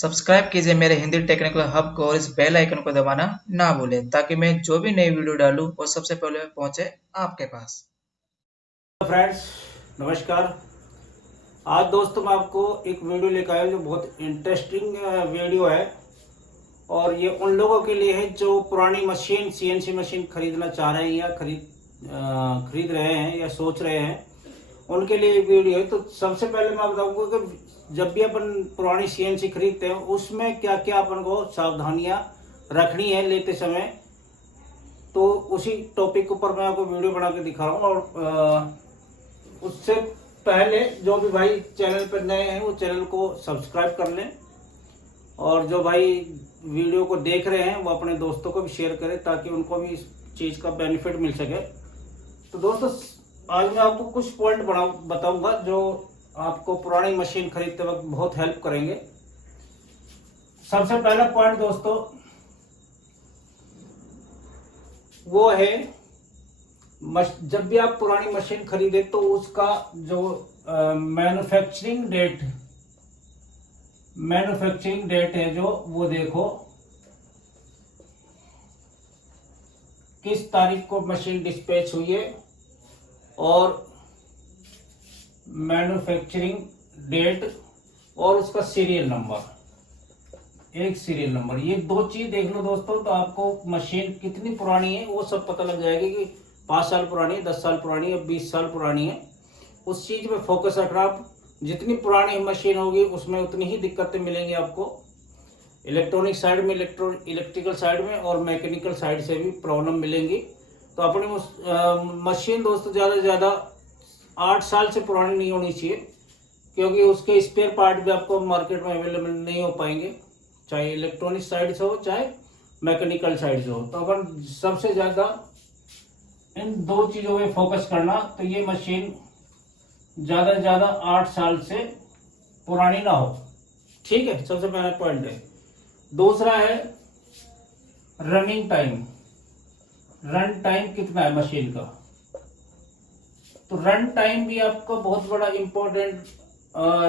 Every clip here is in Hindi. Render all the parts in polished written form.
सब्सक्राइब कीजिए मेरे हिंदी टेक्निकल हब को और इस बेल आइकन को दबाना ना भूलें ताकि मैं जो भी नई वीडियो डालूं वो सबसे पहले पहुंचे आपके पास। फ्रेंड्स, नमस्कार। आज दोस्तों मैं आपको एक वीडियो लेकर आया जो बहुत इंटरेस्टिंग वीडियो है और ये उन लोगों के लिए है जो पुरानी मशीन सीएनसी मशीन खरीदना चाह रहे हैं या खरीद रहे हैं या सोच रहे हैं, उनके लिए ये वीडियो है। तो सबसे पहले मैं बताऊंगा कि जब भी अपन पुरानी सीएनसी खरीदते हैं उसमें क्या क्या अपन को सावधानियां रखनी है लेते समय। तो उसी टॉपिक के ऊपर मैं आपको वीडियो बना के दिखा रहा हूँ। और उससे पहले जो भी भाई चैनल पर नए हैं वो चैनल को सब्सक्राइब कर लें और जो भाई वीडियो को देख रहे हैं वो अपने दोस्तों को भी शेयर करें ताकि उनको भी इस चीज़ का बेनिफिट मिल सके। तो दोस्तों, आज मैं आपको कुछ पॉइंट बताऊंगा जो आपको पुरानी मशीन खरीदते वक्त बहुत हेल्प करेंगे। सबसे पहला पॉइंट दोस्तों वो है, जब भी आप पुरानी मशीन खरीदे तो उसका जो मैन्युफैक्चरिंग डेट है जो वो देखो, किस तारीख को मशीन डिस्पैच हुई है और मैन्युफैक्चरिंग डेट और उसका सीरियल नंबर, एक सीरियल नंबर, ये दो चीज देख लो दोस्तों तो आपको मशीन कितनी पुरानी है वो सब पता लग जाएगी कि 5 साल पुरानी है, 10 साल पुरानी है, 20 साल पुरानी है। उस चीज में फोकस रखना। आप जितनी पुरानी मशीन होगी उसमें उतनी ही दिक्कतें मिलेंगी आपको, इलेक्ट्रॉनिक साइड में, इलेक्ट्रिकल साइड में और मैकेनिकल साइड से भी प्रॉब्लम मिलेंगी। तो अपनी मशीन दोस्तों ज़्यादा से ज़्यादा 8 साल से पुरानी नहीं होनी चाहिए, क्योंकि उसके स्पेयर पार्ट भी आपको मार्केट में अवेलेबल नहीं हो पाएंगे, चाहे इलेक्ट्रॉनिक साइड से हो चाहे मैकेनिकल साइड से हो। तो अपन सबसे ज़्यादा इन दो चीज़ों में फोकस करना। तो ये मशीन ज़्यादा से ज़्यादा 8 साल से पुरानी ना हो, ठीक है, सबसे पहला पॉइंट है। दूसरा है रनिंग टाइम। रन टाइम कितना है मशीन का, तो रन टाइम भी आपका बहुत बड़ा इंपॉर्टेंट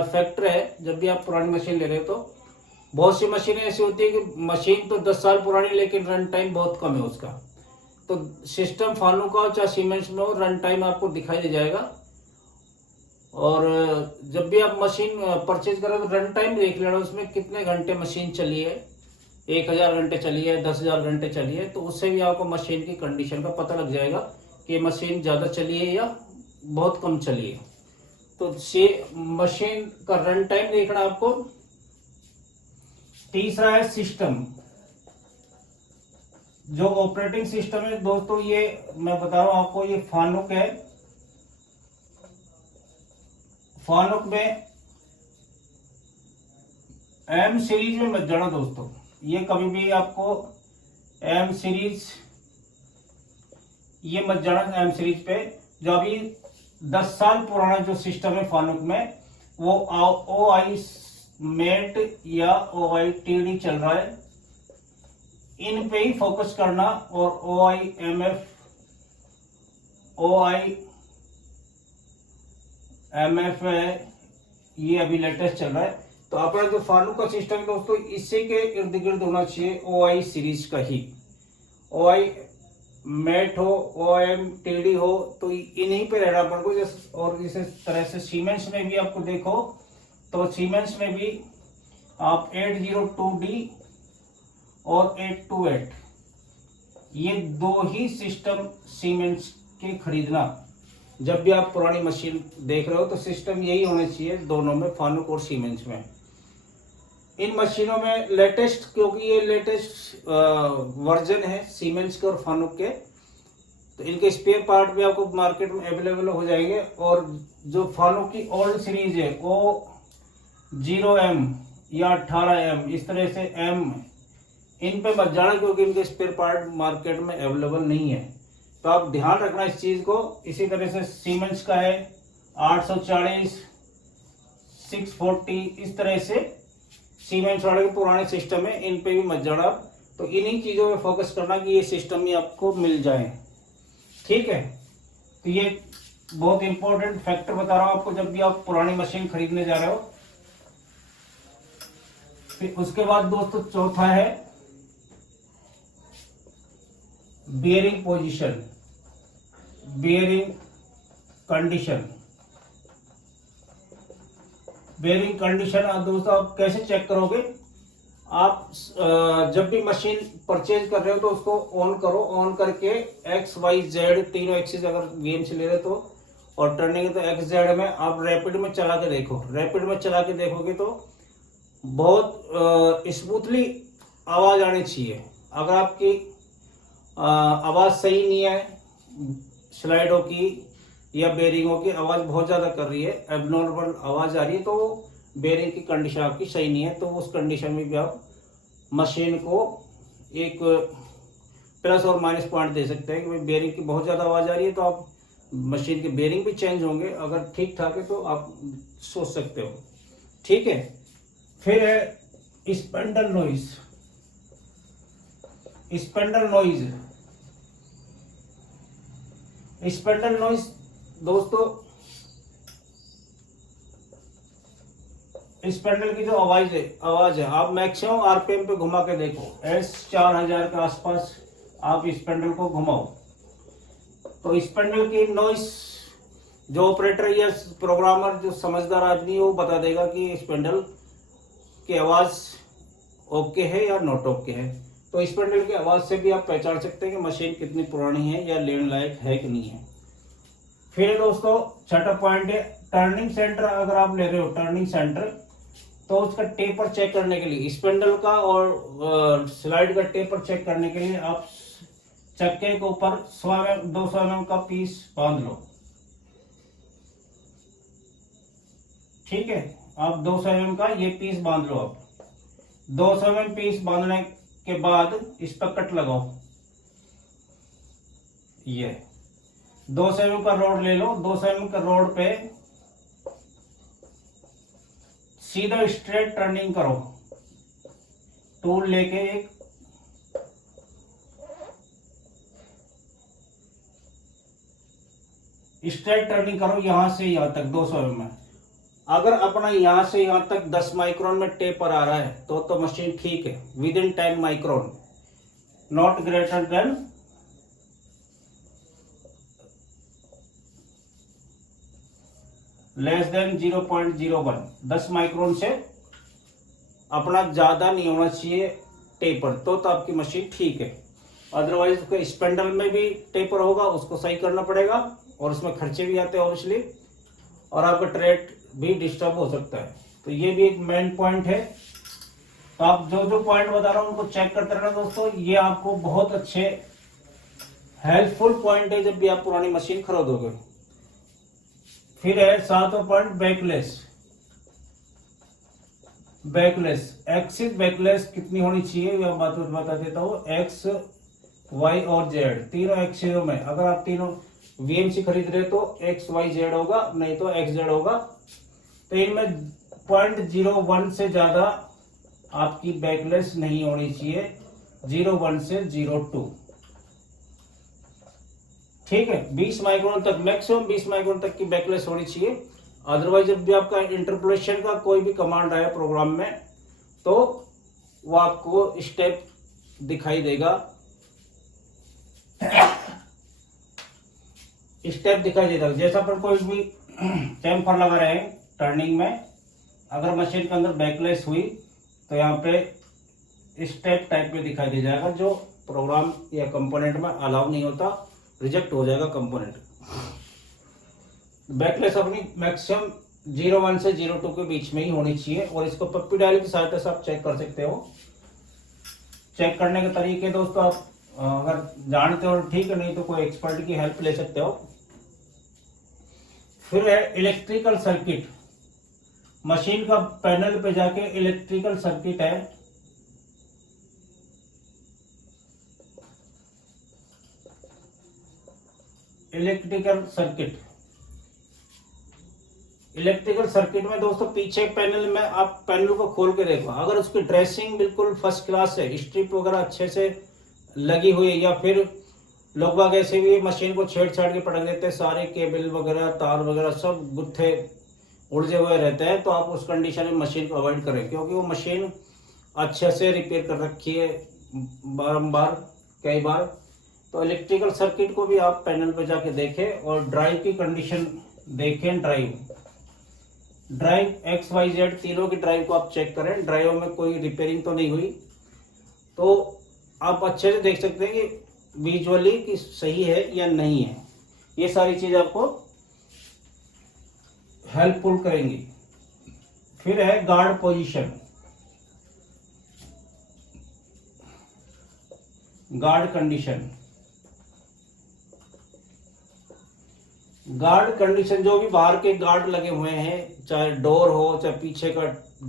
फैक्टर है। जब भी आप पुरानी मशीन ले रहे हो तो बहुत सी मशीनें ऐसी होती है कि मशीन तो 10 साल पुरानी लेकिन रन टाइम बहुत कम है उसका। तो सिस्टम फानू का हो चाहे सीमेंट्स में हो, रन टाइम आपको दिखाई दे जाएगा। और जब भी आप मशीन परचेज करो तो रन टाइम देख लेना, उसमें कितने घंटे मशीन चली है, 1000 घंटे चली है, 10,000 घंटे चली है। तो उससे भी आपको मशीन की कंडीशन का पता लग जाएगा कि मशीन ज़्यादा चली है या बहुत कम चली है। तो से मशीन का रन टाइम देखना आपको। तीसरा है सिस्टम, जो ऑपरेटिंग सिस्टम है दोस्तों, ये मैं बता रहा हूं आपको, ये फानुक है। फानुक में एम सीरीज में मत जाना दोस्तों, ये कभी भी आपको एम सीरीज ये मत जाना। एम सीरीज पे जो अभी 10 साल पुराना जो सिस्टम है फानुक में, वो OI मेट या OI TD चल रहा है, इन पे ही फोकस करना। और OI MF है, ये अभी लेटेस्ट चल रहा है। तो अपना जो फानू का सिस्टम है दोस्तों, इसी के इर्द गिर्द होना चाहिए OI सीरीज का ही। OI मेट हो, OM TD हो, तो इन्हीं पे रहना अपन को। और इस तरह से सीमेंट्स में भी आपको देखो तो सीमेंट्स में भी आप 802D और 828, ये दो ही सिस्टम सीमेंट्स के खरीदना। जब भी आप पुरानी मशीन देख रहे हो तो सिस्टम यही होने चाहिए दोनों में, फानुक और सीमेंट्स में। इन मशीनों में लेटेस्ट, क्योंकि ये लेटेस्ट वर्जन है सीमेंट्स के और फानुक के, तो इनके स्पेयर पार्ट भी आपको मार्केट में अवेलेबल हो जाएंगे। और जो फानुक की ओल्ड सीरीज है वो 0M या 18M, इस तरह से M, इन पे मत जाना क्योंकि इनके स्पेयर पार्ट मार्केट में अवेलेबल नहीं है। तो आप ध्यान रखना इस चीज को। इसी तरह से सीमेंट्स का है 840, 640, इस तरह से सीमेंट्स वाले के पुराने सिस्टम है, इन पे भी मत जाना। तो इन्हीं चीजों पे फोकस करना कि ये सिस्टम ही आपको मिल जाए, ठीक है। तो ये बहुत इंपॉर्टेंट फैक्टर बता रहा हूं आपको जब भी आप पुरानी मशीन खरीदने जा रहे हो। फिर उसके बाद दोस्तों चौथा है bearing position, bearing condition. Bearing condition दोस्तों आप कैसे चेक करोगे? आप जब भी मशीन परचेज कर रहे हो तो उसको ऑन करो, ऑन करके एक्स वाई जेड तीनों एक्सिस अगर गेम से ले रहे तो, और टर्निंग है तो एक्स जेड में आप रैपिड में चला के देखो। रैपिड में चला के देखोगे तो बहुत स्मूथली आवाज़ आनी चाहिए। अगर आपकी आवाज़ सही नहीं है, स्लाइडों की या बेरिंगों की आवाज़ बहुत ज़्यादा कर रही है, एबनॉर्मल आवाज़ आ रही है, तो बेरिंग की कंडीशन आपकी सही नहीं है। तो उस कंडीशन में भी आप मशीन को एक प्लस और माइनस पॉइंट दे सकते हैं कि भाई बेरिंग की बहुत ज़्यादा आवाज़ आ रही है, तो आप मशीन के बेरिंग भी चेंज होंगे। अगर ठीक ठाक है तो आप सोच सकते हो, ठीक है। फिर है spindle noise. Spindle noise, spindle noise दोस्तों, स्पेंडल की जो आवाज है आप मैक्सिमम आरपीएम पे घुमा के देखो, S4000 के आसपास आप स्पेंडल को घुमाओ तो स्पेंडल की नॉइस जो ऑपरेटर या प्रोग्रामर जो समझदार आदमी है वो बता देगा कि स्पेंडल की आवाज ओके है या नॉट ओके है। तो स्पेंडल की आवाज से भी आप पहचान सकते हैं कि मशीन कितनी पुरानी है या लेने लायक है कि नहीं है। फिर दोस्तों छठा पॉइंट है टर्निंग सेंटर। अगर आप ले रहे हो टर्निंग सेंटर तो उसका टेपर चेक करने के लिए, स्पेंडल का और स्लाइड का टेपर चेक करने के लिए आप चक्के के ऊपर 200 mm का पीस बांध लो, ठीक है। आप 200 mm का ये पीस बांध लो। आप 200 mm पीस बांधने के बाद इस पर कट लगाओ। ये 200 mm का रोड ले लो, 200 mm का रोड पे सीधा स्ट्रेट टर्निंग करो। टूल लेके एक स्ट्रेट टर्निंग करो यहां से यहां तक 200 mm। अगर अपना यहां से यहां तक 10 माइक्रोन में टेपर आ रहा है तो मशीन ठीक है। With in 10 micron, not greater than less than 0.01। 10 micron से अपना ज्यादा नहीं होना चाहिए टेपर, तो आपकी मशीन ठीक है। अदरवाइज उसके स्पेंडल में भी टेपर होगा, उसको सही करना पड़ेगा और उसमें खर्चे भी आते हैं ऑब्वियसली, और आपका ट्रेड भी डिस्टर्ब हो सकता है। तो ये भी एक मेन पॉइंट है। तो आप जो जो पॉइंट बता रहा हूं उनको चेक करते रहना दोस्तों, ये आपको बहुत अच्छे हेल्पफुल पॉइंट है जब भी आप पुरानी मशीन खरीदोगे। फिर है 7वां point backlash. Backlash axis backlash कितनी होनी चाहिए यह बात बता देता हूँ। एक्स वाई और जेड तीनों एक्सिसों में, अगर आप तीनों वीएमसी खरीद रहे तो एक्स वाई जेड होगा, नहीं तो एक्स जेड होगा। तो इनमें 0.01 से ज्यादा आपकी बैकलेस नहीं होनी चाहिए, 0.1 से 0.2, ठीक है। 20 माइक्रोन तक, मैक्सिमम 20 माइक्रोन तक की बैकलेस होनी चाहिए। अदरवाइज जब भी आपका इंटरपोलेशन का कोई भी कमांड आया प्रोग्राम में तो वो आपको स्टेप दिखाई देगा, स्टेप दिखाई देगा। जैसा अपन कोई भी चैम्फर लगा रहे हैं टर्निंग में, अगर मशीन के अंदर बैकलेस हुई तो यहाँ पे स्टेप टाइप में दिखाई दे जाएगा, जो प्रोग्राम या कंपोनेंट में अलाउ नहीं होता, रिजेक्ट हो जाएगा कंपोनेंट। बैकलेस अपनी मैक्सिमम 0.1 से 0.2 के बीच में ही होनी चाहिए, और इसको पप्पी डायल की सहायता से आप चेक कर सकते हो। चेक करने के तरीके दोस्तों आप अगर जानते हो ठीक है, नहीं तो कोई एक्सपर्ट की हेल्प ले सकते हो। फिर है इलेक्ट्रिकल सर्किट। मशीन का पैनल पे जाके इलेक्ट्रिकल सर्किट है, इलेक्ट्रिकल सर्किट में दोस्तों पीछे पैनल में आप पैनल को खोल के देखो। अगर उसकी ड्रेसिंग बिल्कुल फर्स्ट क्लास है, स्ट्रिप वगैरह अच्छे से लगी हुई है, या फिर लोग बाग ऐसे भी मशीन को छेड़छाड़ के पटक देते हैं, सारे केबल वगैरह तार वगैरह सब गुत्थे उलझे हुए रहते हैं, तो आप उस कंडीशन में मशीन को अवॉइड करें, क्योंकि वो मशीन अच्छे से रिपेयर कर रखी है बारंबार कई बार। तो इलेक्ट्रिकल सर्किट को भी आप पैनल पे जाके देखें और ड्राइव की कंडीशन देखें। ड्राइव XYZ तीनों की ड्राइव को आप चेक करें, ड्राइव में कोई रिपेयरिंग तो नहीं हुई, तो आप अच्छे से देख सकते हैं कि विजुअली कि सही है या नहीं है। ये सारी चीज आपको हेल्पफुल करेंगी। फिर है guard position, guard condition. Guard condition, जो भी बाहर के गार्ड लगे हुए हैं, चाहे डोर हो, चाहे पीछे का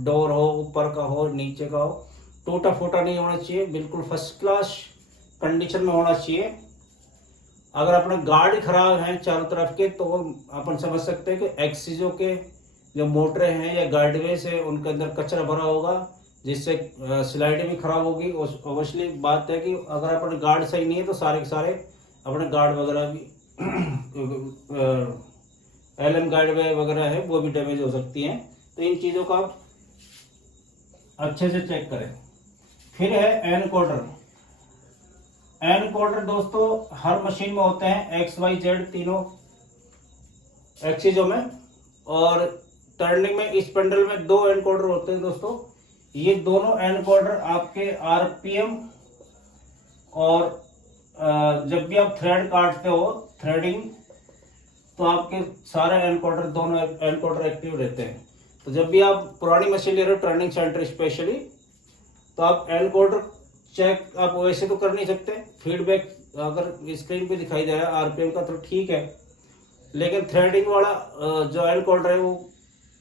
डोर हो, ऊपर का हो, नीचे का हो, टूटा फूटा नहीं होना चाहिए, बिल्कुल फर्स्ट क्लास कंडीशन में होना चाहिए। अगर अपना गार्ड खराब है चारों तरफ के, तो अपन समझ सकते हैं कि एक्सीजो के जो मोटरें हैं या गार्डवे से उनके अंदर कचरा भरा होगा, जिससे स्लाइडें भी खराब होगी। ऑब्वियसली बात है कि अगर अपने गार्ड सही नहीं है तो सारे के सारे अपने गार्ड वगैरह भी LM गार्डवे वगैरह है वो भी डैमेज हो सकती हैं। तो इन चीज़ों का आप अच्छे से चेक करें। फिर है एनकोडर। एनकोडर दोस्तों हर मशीन में होते हैं, XYZ तीनों एक्सीजो में, और टर्निंग में इस पेंडल में 2 एनकोडर होते हैं दोस्तों। ये दोनों एनकोडर आपके RPM और जब भी आप थ्रेड काटते हो थ्रेडिंग, तो आपके सारे एनकोडर, दोनों एनकोडर एक्टिव रहते हैं। तो जब भी आप पुरानी मशीन ले रहे हो टर्निंग सेंटर स्पेशली, तो आप एनकोडर चेक आप वैसे तो कर नहीं सकते, फीडबैक अगर स्क्रीन पे दिखाई दे रहा है RPM का तो ठीक है, लेकिन थ्रेडिंग वाला जो एनकोडर है वो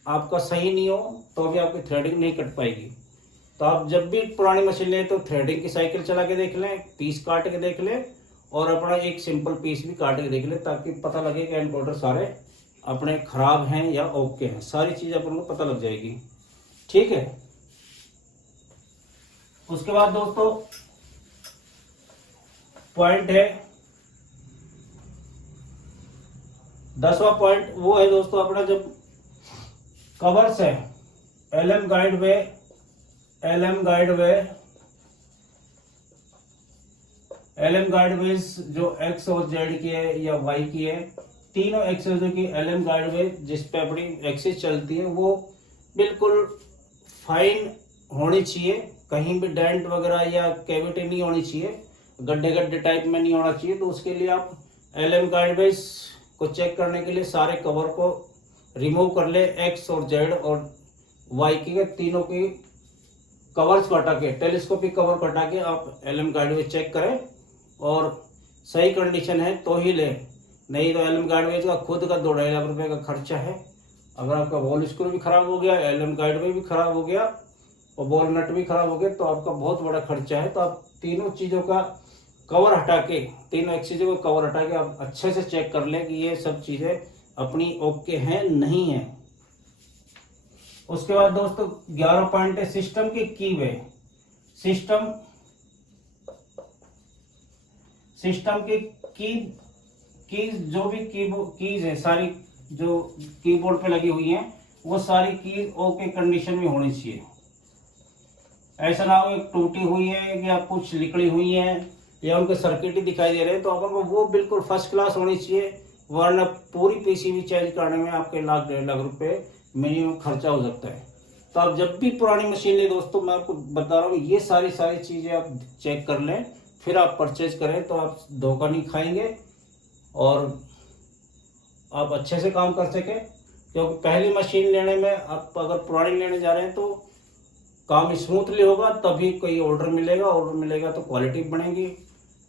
आपका सही नहीं हो तो भी आपकी थ्रेडिंग नहीं कट पाएगी। तो आप जब भी पुरानी मशीन लें तो थ्रेडिंग की साइकिल चला के देख लें, पीस काट के देख लें, और अपना एक सिंपल पीस भी काट के देख लें, ताकि पता लगे कि एनकोडर सारे अपने खराब हैं या ओके हैं। सारी चीज़ अपन को पता लग जाएगी, ठीक है। उसके बाद दोस्तों पॉइंट है 10वां पॉइंट, वो है दोस्तों अपना जब कवर्स है LM गाइडवेज जो X और Z की है या Y की है, तीनों एक्सेस की LM गाइडवे जिस पे अपनी एक्सिस चलती है वो बिल्कुल फाइन होनी चाहिए, कहीं भी डेंट वगैरह या कैविटी नहीं होनी चाहिए, गड्ढे गड्ढे टाइप में नहीं होना चाहिए। तो उसके लिए आप LM गाइडवेज को चेक करने के लिए सारे कवर को रिमूव कर ले, X और Z और Y की तीनों की कवर्स को हटा के, टेलीस्कोपिक कवर को हटा के आप LM गाइडवेज चेक करें, और सही कंडीशन है तो ही ले, नहीं तो LM गाइडवेज का खुद का 2-2.5 लाख रुपए का खर्चा है। अगर आपका बॉल स्क्रू भी खराब हो गया, LM गाइडवे भी खराब हो गया और बॉल नट भी खराब हो गया, तो आपका बहुत बड़ा खर्चा है। तो आप तीनों चीज़ों का कवर हटा के, तीनों एक चीज़ों को कवर हटा के आप अच्छे से चेक कर लें कि ये सब चीज़ें अपनी ओके हैं नहीं है। उसके बाद दोस्तों 11 पॉइंट है सिस्टम की की वे। सिस्टम की जो भी कीज है सारी जो कीबोर्ड पे लगी हुई हैं, वो सारी कीज ओके कंडीशन में होनी चाहिए। ऐसा ना हो एक टूटी हुई है या कुछ निकली हुई है या उनके सर्किट ही दिखाई दे रहे हैं, तो अपन को वो बिल्कुल फर्स्ट क्लास होनी चाहिए, वरना पूरी PCB चेंज करने में आपके 1-1.5 लाख रुपए मिनिमम खर्चा हो सकता है। तो आप जब भी पुरानी मशीन लें दोस्तों, मैं आपको बता रहा हूँ ये सारी चीज़ें आप चेक कर लें, फिर आप परचेज करें, तो आप धोखा नहीं खाएंगे और आप अच्छे से काम कर सकें। क्योंकि पहली मशीन लेने में आप अगर पुरानी लेने जा रहे हैं तो काम स्मूथली होगा, तभी कोई ऑर्डर मिलेगा तो क्वालिटी बनेगी,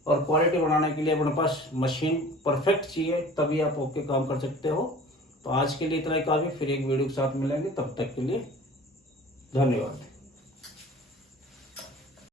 और क्वालिटी बनाने के लिए अपने पास मशीन परफेक्ट चाहिए, तभी आप ओके काम कर सकते हो। तो आज के लिए इतना ही काफ़ी, फिर एक वीडियो के साथ मिलेंगे, तब तक के लिए धन्यवाद।